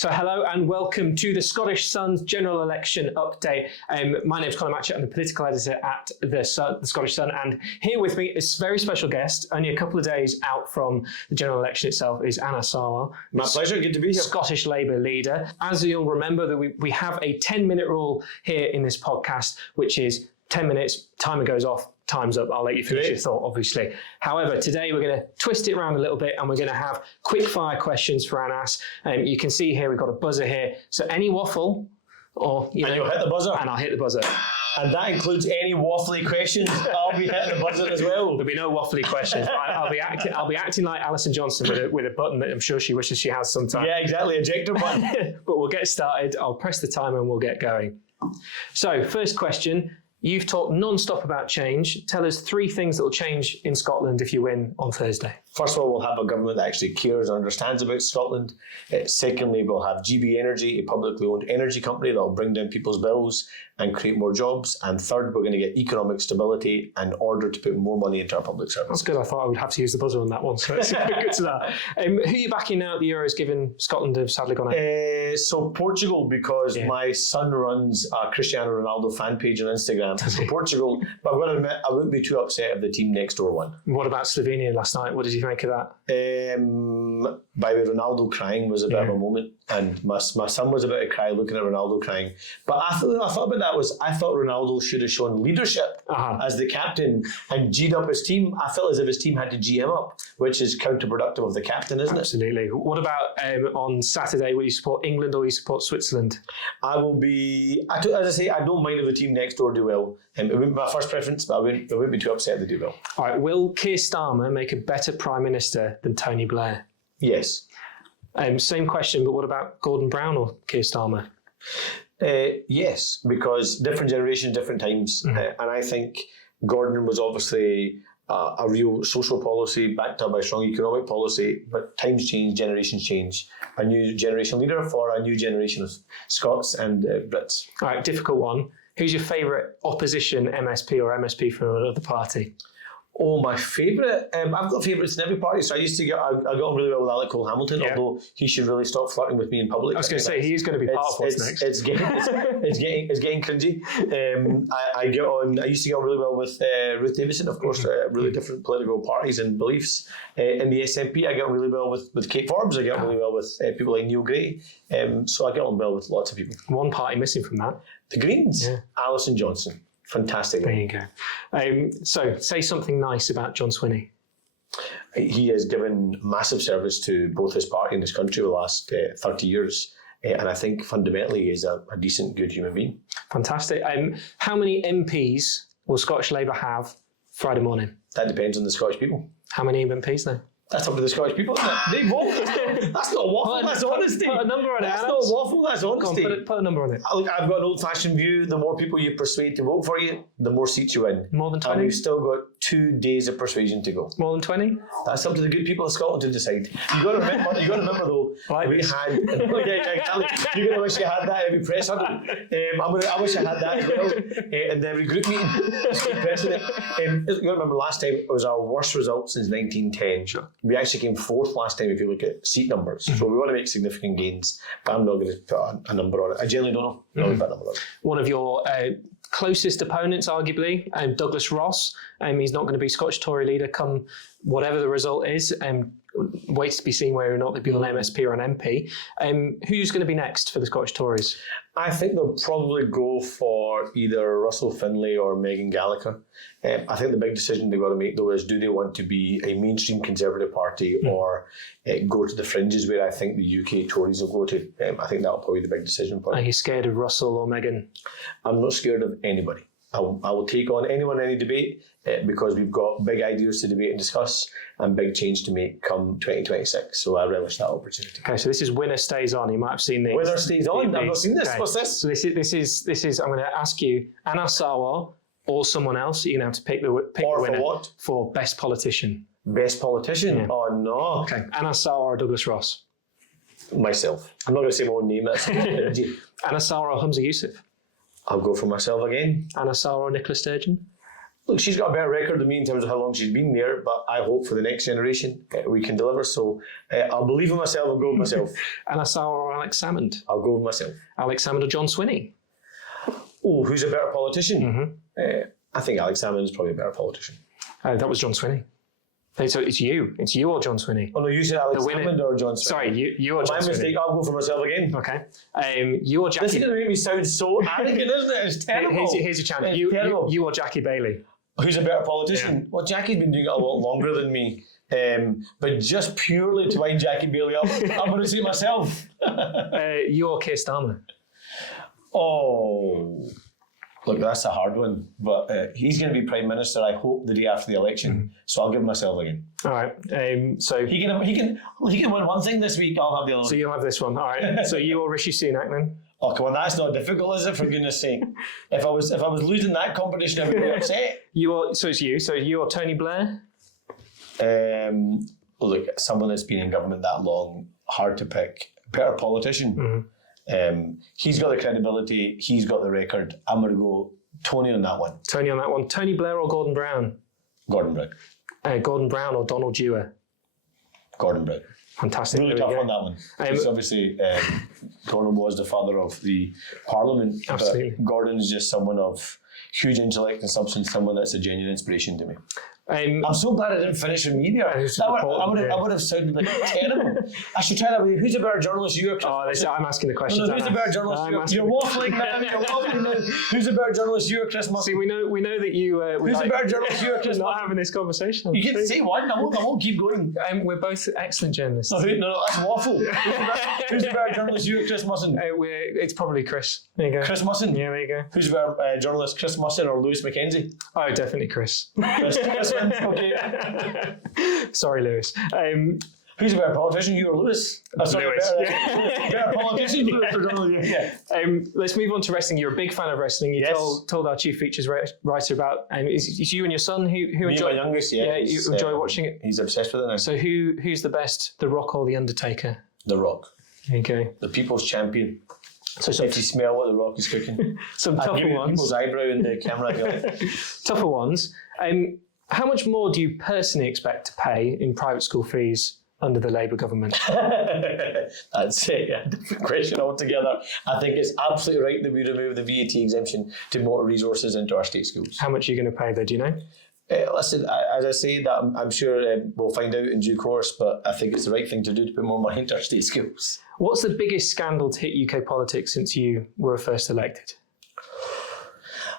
So hello and welcome to the Scottish Sun's general election update. My name is Conor Matchett. I'm the political editor at the Scottish Sun, and here with me is a very special guest, only a couple of days out from the general election itself, is Anas Sarwar. My pleasure, good to be here. Scottish Labour leader. As you'll remember, that we have a 10-minute rule here in this podcast, which is 10 minutes, timer goes off, time's up. I'll let you finish your thought, obviously. However, today we're going to twist it around a little bit and we're going to have quick fire questions for Anas. You can see here, we've got a buzzer here. So any waffle or, you'll hit the buzzer. And I'll hit the buzzer. And that includes any waffly questions. I'll be hitting the buzzer as well. There'll be no waffly questions. I'll be acting like Alison Johnson with a button that I'm sure she wishes she has sometime. Yeah, exactly, ejector button. But we'll get started. I'll press the timer and we'll get going. So, first question. You've talked non-stop about change. Tell us 3 things that will change in Scotland if you win on Thursday. First of all, we'll have a government that actually cares and understands about Scotland. Secondly, we'll have GB Energy, a publicly owned energy company that will bring down people's bills and create more jobs. And third, we're going to get economic stability in order to put more money into our public service. That's good. I thought I would have to use the buzzer on that one, so it's good to that. Who are you backing now at the Euros, given Scotland have sadly gone out? So Portugal, because my son runs a Cristiano Ronaldo fan page on Instagram. So Portugal, but I've got to admit, I wouldn't be too upset if the team next door won. What about Slovenia last night? What did you make of that? By the way, Ronaldo crying was a bit of a moment, and my son was about to cry looking at Ronaldo crying. But I thought about that I thought Ronaldo should have shown leadership as the captain and G'd up his team. I felt as if his team had to G him up, which is counterproductive of the captain, isn't it? Absolutely. What about on Saturday? Will you support England or will you support Switzerland? I will be, as I say, I don't mind if the team next door do well. It wouldn't be my first preference, but I wouldn't be too upset if they do well. All right. Will Keir Starmer make a better Prime Minister than Tony Blair? Yes. Same question, but what about Gordon Brown or Keir Starmer? Yes, because different generations, different times. And I think Gordon was obviously a real social policy backed up by strong economic policy, but times change, generations change. A new generation leader for a new generation of Scots and Brits. All right, difficult one. Who's your favourite opposition MSP or MSP from another party? Oh, my favourite? I've got favourites in every party. So I got on really well with Alec Cole-Hamilton, although he should really stop flirting with me in public. I was going to say, he's going to be part of what's next. It's getting cringy. I used to get on really well with Ruth Davidson, of course, really different political parties and beliefs. In the SNP, I get on really well with Kate Forbes. I get on really well with people like Neil Gray. So I get on well with lots of people. One party missing from that. The Greens, Alison Johnson. Fantastic. There you go. So, say something nice about John Swinney. He has given massive service to both his party and his country over the last 30 years. And I think fundamentally he is a decent, good human being. Fantastic. How many MPs will Scottish Labour have Friday morning? That depends on the Scottish people. How many MPs now? That's up to the Scottish people, isn't it? They vote. That's not waffle, that's honesty. Put a number on it. That's not waffle, that's honesty. Go on, put a number on it. Look, I've got an old-fashioned view. The more people you persuade to vote for you, the more seats you win. More than 20? And we've still got 2 days of persuasion to go. More than 20? That's up to the good people of Scotland to decide. You got to remember though, we had... You're going to wish you had that every press huddle. I wish I had that as well. And every group meeting. Just keep pressing it. You got to remember last time, it was our worst result since 1910. Sure. We actually came 4th last time if you look at seat numbers. So we want to make significant gains, but I'm not going to put a number on it. I generally don't know. Put a number on it. One of your closest opponents, arguably, Douglas Ross. He's not going to be Scottish Tory leader come whatever the result is. Waits to be seen whether or not they'll be an MSP or an MP. Who's going to be next for the Scottish Tories? I think they'll probably go for either Russell Finlay or Megan Gallagher. I think the big decision they've got to make, though, is do they want to be a mainstream Conservative party or go to the fringes where I think the UK Tories will go to? I think that'll probably be the big decision for them. Are you scared of Russell or Megan? I'm not scared of anybody. I will take on anyone in any debate because we've got big ideas to debate and discuss and big change to make come 2026. So I relish that opportunity. Okay, so this is Winner Stays On. You might have seen this. Winner Stays On? I've not seen this. Okay. What's this? So this is. I'm going to ask you, Anas Sarwar or someone else. You're going to have to pick the winner. For what? For best politician. Best politician? Yeah. Oh no. Okay, Anas Sarwar or Douglas Ross? Myself. I'm not going to say my own name. That's Anas Sarwar or Humza Yousaf? I'll go for myself again. Anas Sarwar or Nicola Sturgeon? Look, she's got a better record than me in terms of how long she's been there, but I hope for the next generation we can deliver. So I'll believe in myself and go with myself. Anas Sarwar or Alex Salmond? I'll go with myself. Alex Salmond or John Swinney? Oh, who's a better politician? I think Alex Salmond is probably a better politician. That was John Swinney. So it's you or John Swinney? Oh no, you said Alex Salmond or John Swinney. Sorry, you or John Swinney. My mistake, I'll go for myself again. Okay. You or Jackie... This is going to make me sound so arrogant, isn't it? It's terrible. Here's your chance. You or Jackie Bailey? Who's a better politician? Yeah. Well, Jackie's been doing it a lot longer than me. But just purely to wind Jackie Bailey up, I'm going to say myself. You or Keir Starmer? Oh, look, that's a hard one. But he's going to be Prime Minister, I hope, the day after the election. So I'll give myself again. All right. So he can win one thing this week. I'll have the other. So you'll have this one. All right. So you or Rishi Sunak then? Oh, come on, that's not difficult, is it? For goodness' sake, if I was losing that competition, I would be upset. So it's you. So you or Tony Blair? Look, someone that's been in government that long, hard to pick. Better politician. He's got the credibility. He's got the record. I'm going to go Tony on that one. Tony on that one. Tony Blair or Gordon Brown? Gordon Brown. Gordon Brown or Donald Dewar? Gordon Brown. Fantastic. Really tough on that one. Because obviously, Donald was the father of the Parliament. Absolutely. But Gordon's just someone of huge intellect and substance, someone that's a genuine inspiration to me. I'm so glad I didn't finish with media. I would have sounded like terrible. I should try that with you. Who's a better journalist, you or Chris? I'm asking the questions. No, who's a better journalist? You're waffling now. You're waffling now. Who's a better journalist, you or Chris Musson? See, we know that you. Who's a better journalist, you or Chris Musson? Not having this conversation. You get to say one. I won't keep going. We're both excellent journalists. No, that's waffle. Who's a better journalist, you or Chris Musson? It's probably Chris. There you go. Chris Musson? Yeah, there you go. Who's a better journalist, Chris Musson or Lewis Mackenzie? Oh, definitely Chris. Chris wins. Okay. Sorry, Lewis. Who's a better politician, you or Lewis? Lewis. Better politician, Lewis or Donald? Yeah. Let's move on to wrestling. You're a big fan of wrestling. You told our chief features writer about, and it's you and your son who enjoy. My youngest, yeah. Yeah, you enjoy watching it. He's obsessed with it now. So who's the best, The Rock or The Undertaker? The Rock. There you go. The people's champion. So if you smell what The Rock is cooking. Some tougher ones. People's eyebrow in the camera. Tougher ones. How much more do you personally expect to pay in private school fees under the Labour government? That's a different question altogether. I think it's absolutely right that we remove the VAT exemption to motor resources into our state schools. How much are you going to pay though, do you know? Listen, as I say, that I'm sure we'll find out in due course, but I think it's the right thing to do to put more money into our state schools. What's the biggest scandal to hit UK politics since you were first elected?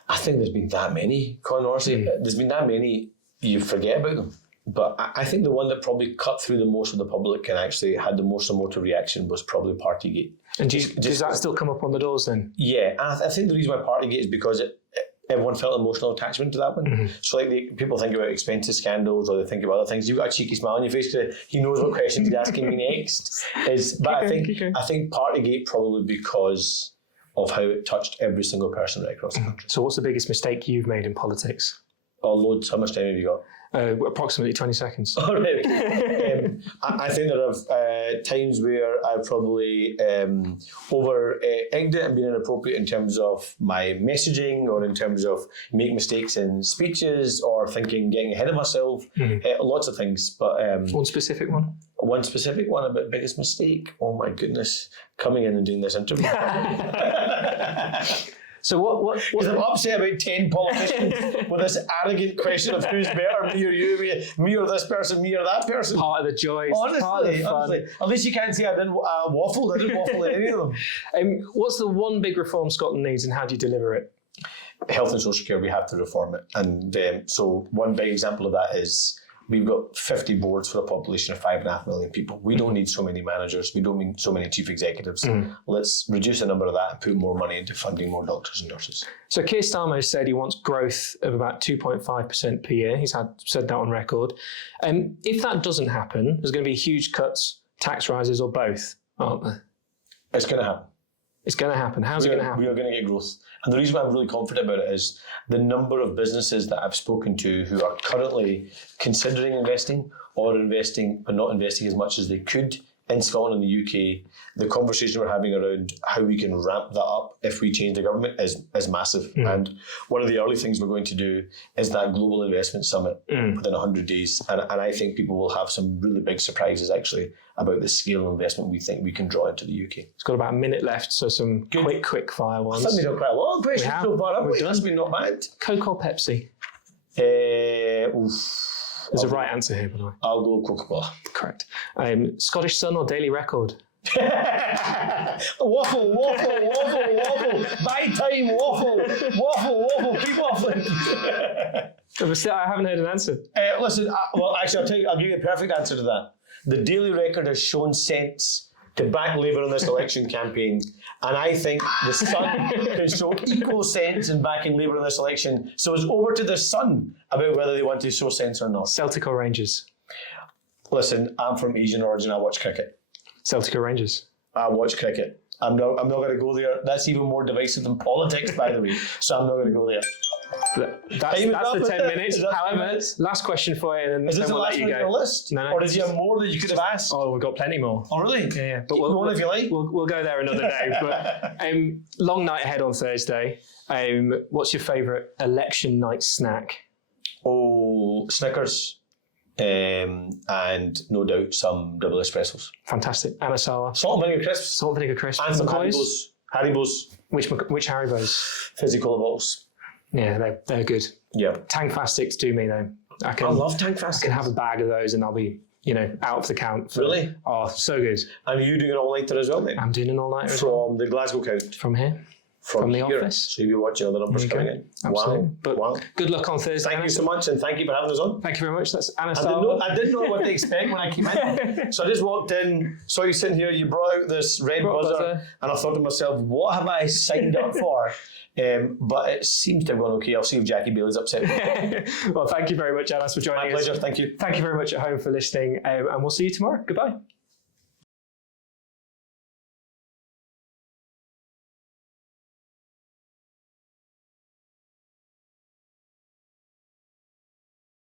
I think there's been that many, Conor, honestly. There's been that many, you forget about them. But I think the one that probably cut through the most of the public and actually had the most emotive reaction was probably Partygate. And does that still come up on the doors then? Yeah, and I think the reason why Partygate is because everyone felt emotional attachment to that one. Mm-hmm. So like people think about expensive scandals or they think about other things. You've got a cheeky smile on your face because he knows what questions he's asking me next. But I think Partygate probably because of how it touched every single person right across the country. So what's the biggest mistake you've made in politics? Oh, loads. How much time have you got? Approximately 20 seconds. Oh, right. I think there are times where I've probably over-egged it and been inappropriate in terms of my messaging or in terms of making mistakes in speeches or getting ahead of myself. Lots of things. But one specific one? One specific one about biggest mistake? Oh my goodness. Coming in and doing this interview. So what? Because I'm upset about 10 politicians with this arrogant question of who's better, me or you, me or this person, me or that person. Part of the joy. Honestly. At least you can't say I didn't waffle. I didn't waffle in any of them. What's the one big reform Scotland needs and how do you deliver it? Health and social care, we have to reform it. And so one big example of that is we've got 50 boards for a population of 5.5 million people. We don't need so many managers. We don't need so many chief executives. Let's reduce the number of that and put more money into funding more doctors and nurses. So Keir Starmer has said he wants growth of about 2.5% per year. He's said that on record. If that doesn't happen, there's going to be huge cuts, tax rises or both, aren't there? It's going to happen. It's going to happen. How's it going to happen? We are going to get growth. And the reason why I'm really confident about it is the number of businesses that I've spoken to who are currently considering investing or investing but not investing as much as they could in Scotland and the UK, the conversation we're having around how we can ramp that up if we change the government is massive. And one of the early things we're going to do is that Global Investment Summit within 100 days. And I think people will have some really big surprises actually about the scale of investment we think we can draw into the UK. It's got about a minute left, so some quick fire ones. I think we've done quite a lot of questions so far, haven't we? done. That's been not bad. Coke or Pepsi? There's a right answer here, by the way. I'll go Coca-Cola. Correct. Scottish Sun or Daily Record? Waffle. Buy time, waffle. Keep waffling. But still, I haven't heard an answer. Listen, I'll give you a perfect answer to that. The Daily Record has shown sense to back Labour in this election campaign, and I think the Sun can show equal sense in backing Labour in this election. So it's over to the Sun about whether they want to show sense or not. Celtic or Rangers? Listen, I'm from Asian origin. I watch cricket. Celtic or Rangers? I watch cricket. I'm not going to go there. That's even more divisive than politics, by the way. So I'm not going to go there. That's the 10 minutes. However, last question for you, and is this then the we'll last let you one go. on your list? No. Or did you have more that you could have asked? Oh, we've got plenty more. Oh, really? Yeah. But Keep going if you like. We'll go there another day. But long night ahead on Thursday. What's your favourite election night snack? Oh, Snickers. And no doubt some double espressos. Fantastic. Anas Sarwar. Salt and vinegar crisps. Salt and vinegar crisps. And some McCoys? Haribos. Which Haribos? Fizzy cola bottles. Yeah, they're good. Yeah. Tang-Fastics do me though. I love Tang-Fastics. I can have a bag of those and I'll be, out of the count. Really? Oh, so good. And are you doing an all-nighter as well, mate? I'm doing an all-nighter as well. From the Glasgow count? From here. From the here. office. So you'll be watching all the numbers coming in. Absolutely. Wow. But good luck on Thursday. Thank you so much, and thank you for having us on. Thank you very much. That's Anas I Sarwar. didn't know what to expect when I came in. So I just walked in, saw you sitting here, you brought out this red buzzer, and I thought to myself, what have I signed up for? But it seems to have gone okay. I'll see if Jackie Bailey's upset. Well, thank you very much, Anas, for joining us. My pleasure. Thank you. Thank you very much at home for listening, and we'll see you tomorrow. Goodbye.